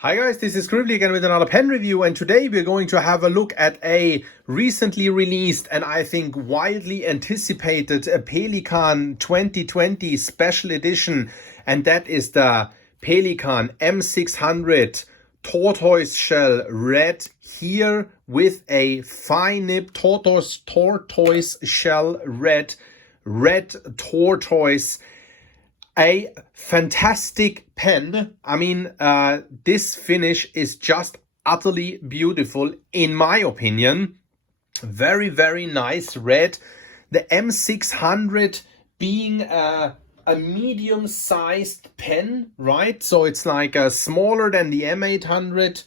Hi guys, this is Scribbly again with another pen review, and today we're going to have a look at a recently released and I think widely anticipated Pelikan 2020 special edition, and that is the Pelikan M600 Tortoiseshell Red here with a fine nib Tortoiseshell Red Tortoise. A fantastic pen. I mean, this finish is just utterly beautiful, in my opinion. Very, very nice red. The M600 being a medium-sized pen, right? So it's like smaller than the M800,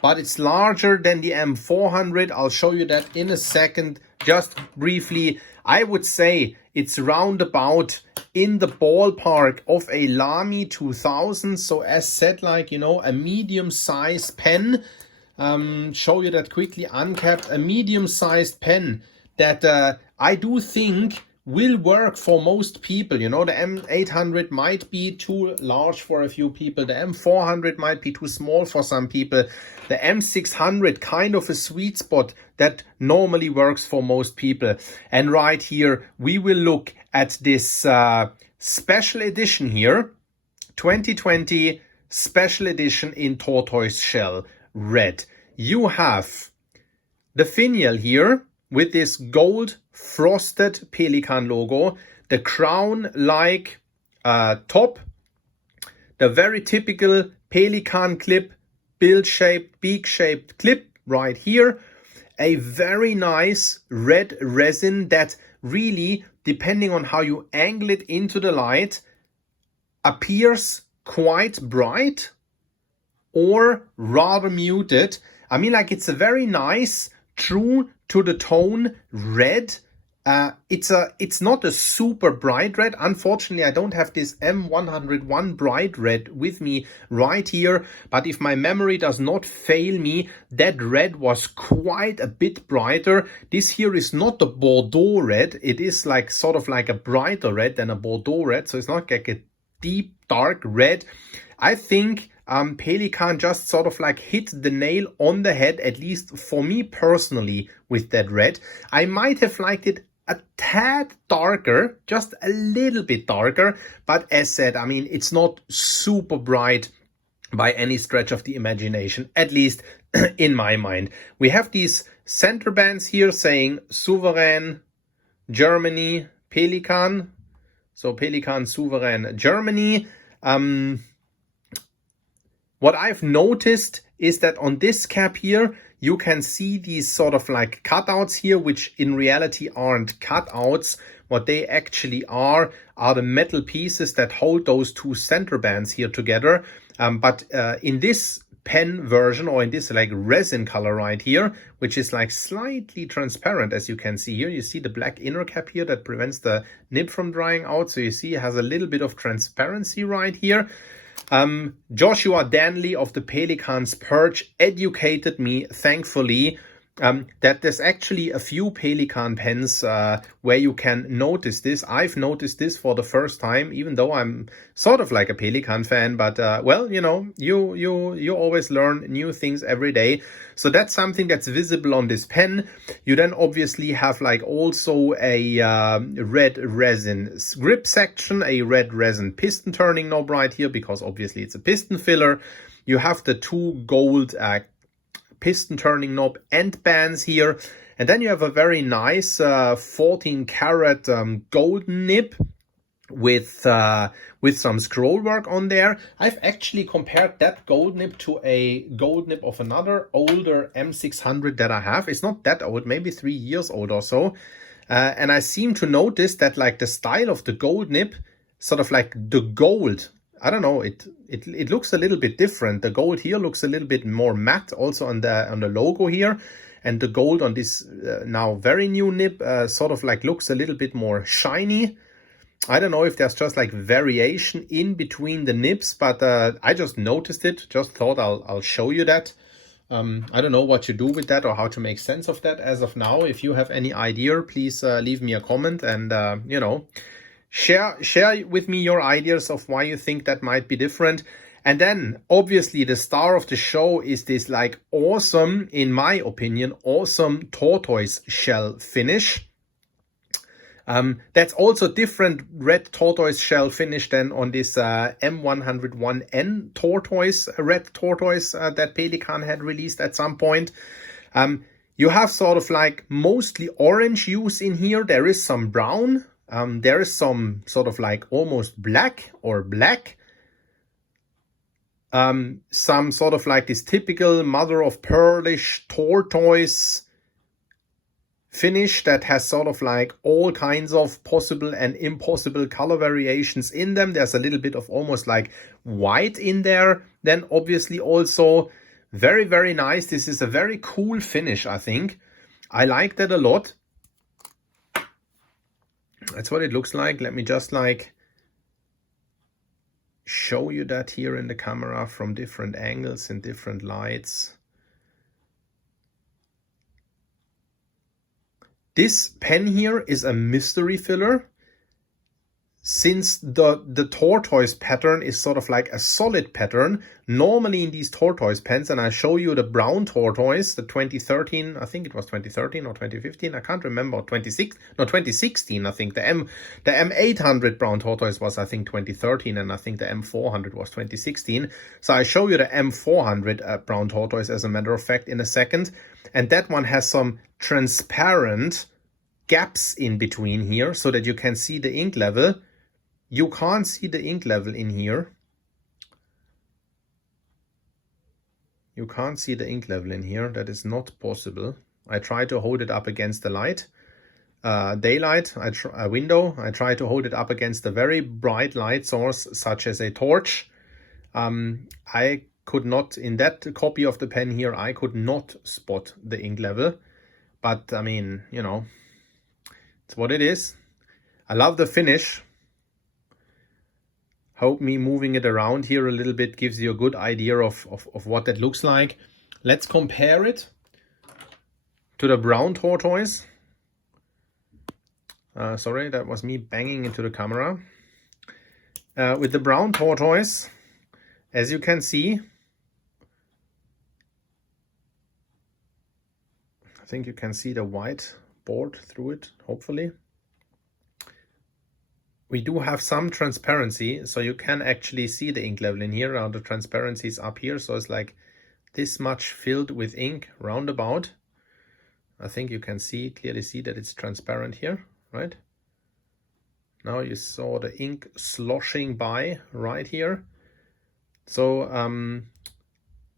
but it's larger than the M400. I'll show you that in a second. Just briefly, I would say it's roundabout in the ballpark of a Lamy 2000. So as said, like, you know, a medium-sized pen. Show you that quickly, uncapped. A medium-sized pen that I do think will work for most people. You know, the M800 might be too large for a few people. The M400 might be too small for some people. The M600, kind of a sweet spot that normally works for most people. And right here, we will look at this special edition here, 2020 special edition in Tortoiseshell Red. You have the finial here with this gold frosted Pelikan logo, the crown-like top, the very typical Pelikan clip, bill-shaped, beak-shaped clip right here, a very nice red resin that really, depending on how you angle it into the light, appears quite bright or rather muted. I mean, like, it's a very nice, true to the tone red. It's not a super bright red. Unfortunately, I don't have this M101 bright red with me right here, but if my memory does not fail me, that red was quite a bit brighter. This here is not a Bordeaux red. It is like sort of like a brighter red than a Bordeaux red, so it's not like a deep dark red. I think Pelikan just sort of like hit the nail on the head, at least for me personally, with that red. I might have liked it a tad darker, just a little bit darker, but as said, I mean, it's not super bright by any stretch of the imagination, at least in my mind. We have these center bands here saying Souverän Germany Pelikan. So Pelikan Souverän Germany. What I've noticed is that on this cap here, you can see these sort of like cutouts here, which in reality aren't cutouts. What they actually are the metal pieces that hold those two center bands here together. But in this pen version, or in this like resin color right here, which is like slightly transparent, as you can see here, you see the black inner cap here that prevents the nib from drying out. So you see it has a little bit of transparency right here. Joshua Danley of the Pelikan's Perch educated me, thankfully, that there's actually a few Pelikan pens where you can notice this. I've noticed this for the first time, even though I'm sort of like a Pelikan fan. But well, you know, you always learn new things every day. So that's something that's visible on this pen. You then obviously have like also a red resin grip section, a red resin piston turning knob right here, because obviously it's a piston filler. You have the two gold piston turning knob end bands here, and then you have a very nice 14 karat golden nib with some scroll work on there. I've actually compared that gold nib to a gold nib of another older M600 that I have. It's not that old, maybe 3 years old or so, and I seem to notice that like the style of the gold nib, sort of like the gold, I don't know, it looks a little bit different. The gold here looks a little bit more matte also on the logo here, and the gold on this now very new nib sort of like looks a little bit more shiny. I don't know if there's just like variation in between the nibs, but I just noticed it, just thought I'll show you that. I don't know what you do with that or how to make sense of that as of now. If you have any idea, please leave me a comment and you know, share with me your ideas of why you think that might be different. And then obviously the star of the show is this like awesome, in my opinion, awesome tortoise shell finish. That's also different red tortoise shell finish than on this M101N tortoise, red tortoise that Pelikan had released at some point. You have sort of like mostly orange hues in here. There is some brown. There is some sort of like almost black or black. Some sort of like this typical mother of pearlish tortoise finish that has sort of like all kinds of possible and impossible color variations in them. There's a little bit of almost like white in there. Then obviously also very, very nice. This is a very cool finish, I think. I like that a lot. That's what it looks like. Let me just like show you that here in the camera from different angles and different lights. This pen here is a mystery filler. Since the tortoise pattern is sort of like a solid pattern, normally in these tortoise pens, and I show you the brown tortoise, the 2013, I think it was 2013 or 2015, I can't remember, 2016, I think. The M800 brown tortoise was, I think, 2013, and I think the M400 was 2016. So I show you the M400 brown tortoise, as a matter of fact, in a second. And that one has some transparent gaps in between here so that you can see the ink level. You can't see the ink level in here. You can't see the ink level in here. That is not possible. I try to hold it up against the light. Daylight, a window. I try to hold it up against a very bright light source, such as a torch. I could not, in that copy of the pen here, I could not spot the ink level. But, I mean, you know, it's what it is. I love the finish. Hope me moving it around here a little bit gives you a good idea of what that looks like. Let's compare it to the brown tortoise. Sorry, that was me banging into the camera. With the brown tortoise, as you can see, I think you can see the white board through it, hopefully. We do have some transparency, so you can actually see the ink level in here. Now the transparency is up here, so it's like this much filled with ink roundabout. I think you can clearly see that it's transparent here, right? Now you saw the ink sloshing by right here. So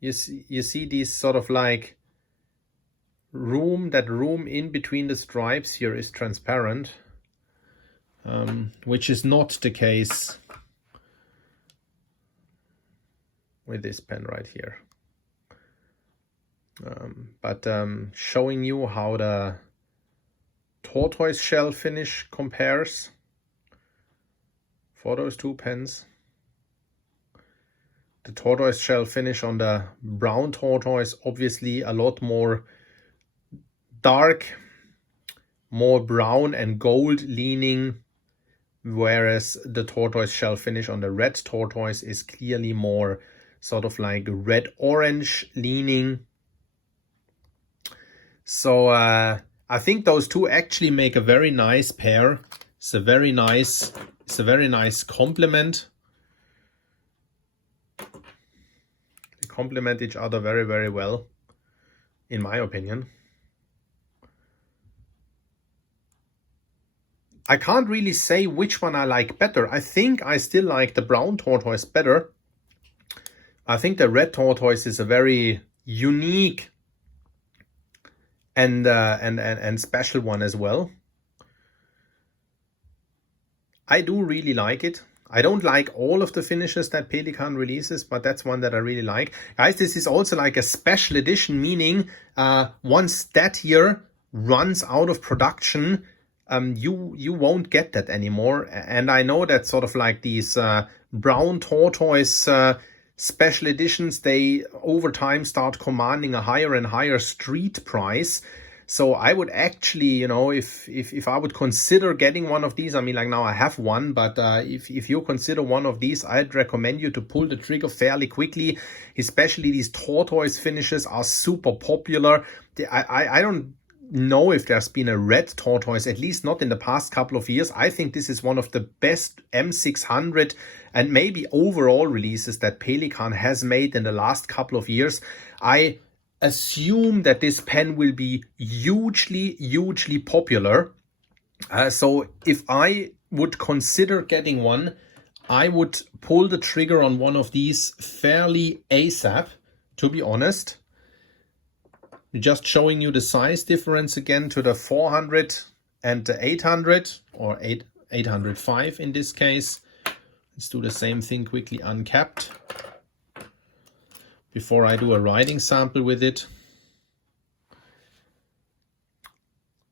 you see these sort of like that room in between the stripes here is transparent. Which is not the case with this pen right here. But showing you how the tortoise shell finish compares for those two pens. The tortoise shell finish on the brown tortoise, obviously a lot more dark, more brown and gold leaning, whereas the tortoise shell finish on the red tortoise is clearly more sort of like red-orange leaning. So I think those two actually make a very nice pair. It's a very nice complement. They complement each other very, very well, in my opinion. I can't really say which one I like better. I think I still like the brown tortoise better. I think the red tortoise is a very unique and special one as well. I do really like it. I don't like all of the finishes that Pelikan releases, but that's one that I really like. Guys, this is also like a special edition, meaning once that here runs out of production, you won't get that anymore. And I know that sort of like these brown tortoise special editions, they over time start commanding a higher and higher street price. So I would actually, you know, if I would consider getting one of these, I mean, like now I have one, but if you consider one of these, I'd recommend you to pull the trigger fairly quickly. Especially these tortoise finishes are super popular. I don't know if there's been a red tortoise, at least not in the past couple of years. I think this is one of the best M600 and maybe overall releases that Pelikan has made in the last couple of years. I assume that this pen will be hugely popular. So if I would consider getting one, I would pull the trigger on one of these fairly ASAP, to be honest. Just showing you the size difference again to the 400 and the 800, or 805 in this case. Let's do the same thing quickly uncapped before I do a writing sample with it.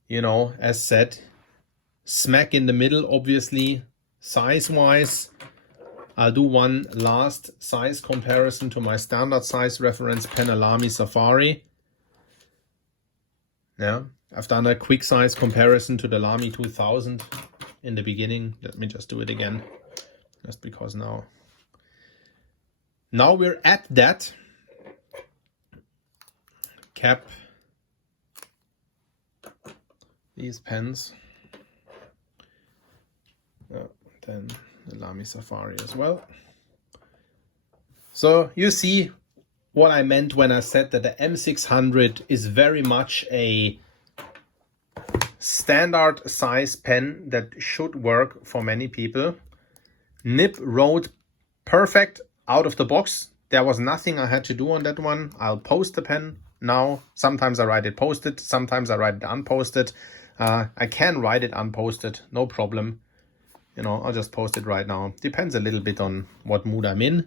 You know, as said, smack in the middle, obviously, size-wise. I'll do one last size comparison to my standard size reference pen, Lamy Safari. Yeah, I've done a quick size comparison to the Lamy 2000 in the beginning. Let me just do it again, just because now we're at that. Cap these pens. Then the Lamy Safari as well. So you see what I meant when I said that the M600 is very much a standard size pen that should work for many people. Nib wrote perfect out of the box. There was nothing I had to do on that one. I'll post the pen now. Sometimes I write it posted, sometimes I write it unposted. I can write it unposted, no problem. You know, I'll just post it right now. Depends a little bit on what mood I'm in.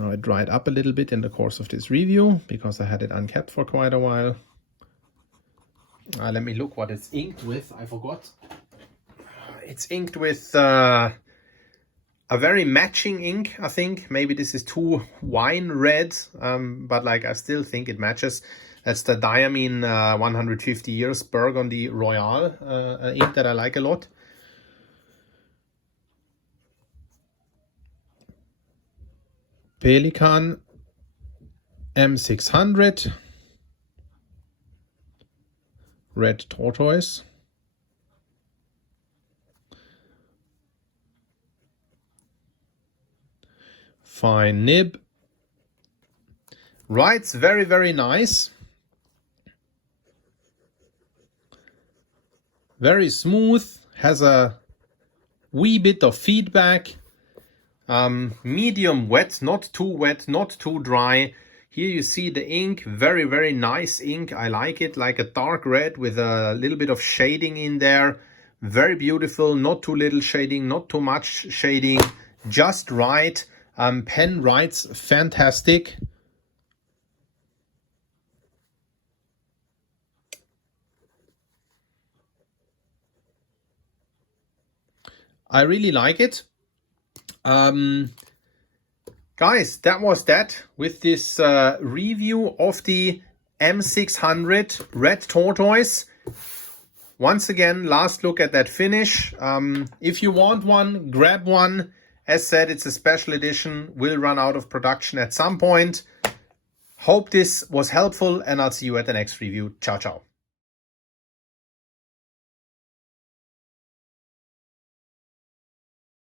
I dried up a little bit in the course of this review because I had it uncapped for quite a while. Let me look what it's inked with. I forgot. It's inked with a very matching ink, I think. Maybe this is too wine red, but like I still think it matches. That's the Diamine 150 years Burgundy Royale ink that I like a lot. Pelikan M600 Red Tortoise. Fine nib. Writes very nice. Very smooth. Has a wee bit of feedback. Medium wet, not too wet, not too dry. Here you see the ink, very nice ink. I like it, like a dark red with a little bit of shading in there. Very beautiful, not too little shading, not too much shading, just right. Pen writes fantastic. I really like it. Guys, that was that with this review of the M600 Red Tortoise. Once again, last look at that finish. If you want one, grab one. As said, it's a special edition, will run out of production at some point. Hope this was helpful, and I'll see you at the next review. Ciao, ciao.